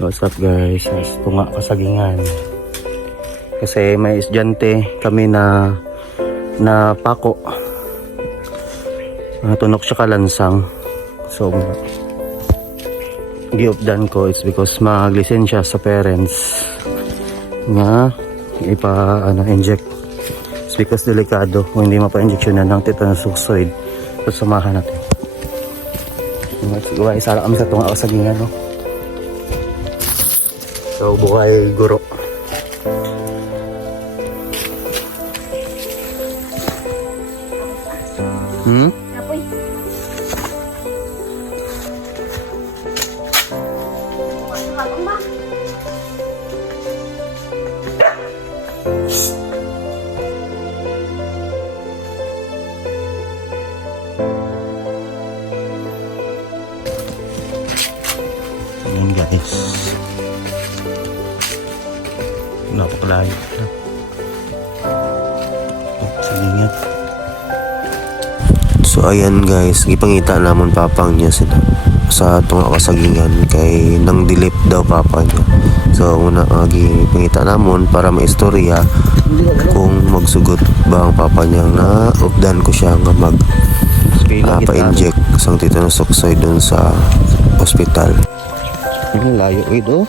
What's up guys? Yes, tunga kasagingan. Kasi may estudyante kami na na pako. Natunok siya kalansang. So, giupdan ko it's because maglisensya sa parents nga ipa ano, inject. It's because delikado kung hindi mapa-injection na ng tetanus toxoid. So, samahan natin. Guys. Sara kami sa tunga kasagingan. No? So, buhay guro. Hmm? Apoy. Ayan guys. Napakalayo. Sige nga. So ayan guys, ipangita namon papang niya sila sa tunga kasagingan kay nang dilip daw papa niya. So una agi ipangita namon para maistorya kung magsugot ba ang papa niya na updan ko siya nga mag uh, pa-inject sang tetanus toxoid dun sa ospital. Ang layo ito.